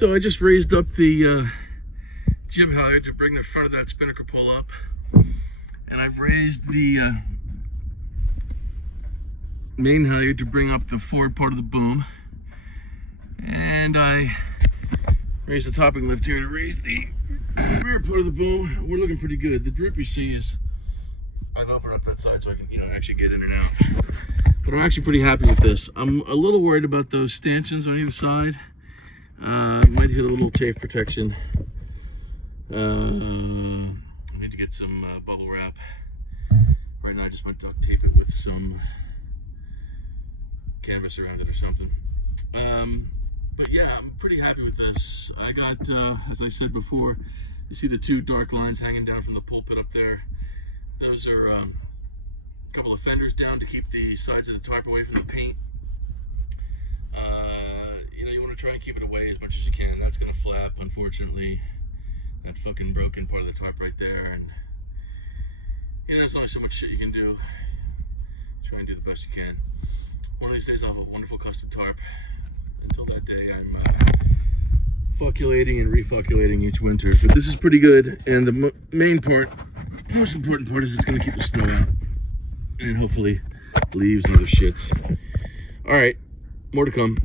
So I just raised up the jib halyard to bring the front of that spinnaker pull up, and I've raised the main halyard to bring up the forward part of the boom, and I raised the topping lift here to raise the rear part of the boom. We're looking pretty good. The droop you see is, I've opened up that side so I can, actually get in and out. But I'm actually pretty happy with this. I'm a little worried about those stanchions on either side. Might hit a little chafe protection. I need to get some bubble wrap. Right now I just might duct tape it with some canvas around it or something. But yeah, I'm pretty happy with this. I got, as I said before, you see the two dark lines hanging down from the pulpit up there. Those are a couple of fenders down to keep the sides of the tarp away from the paint. You want to try and keep it away as much as you can. That's going to flap, unfortunately. That fucking broken part of the tarp right there. And, there's only so much shit you can do. Try and do the best you can. One of these days I'll have a wonderful custom tarp. Until that day, I'm fuculating and refuculating each winter. But this is pretty good. And the main part, most important part, is it's going to keep the snow out. And hopefully leaves and other shits. Alright, more to come.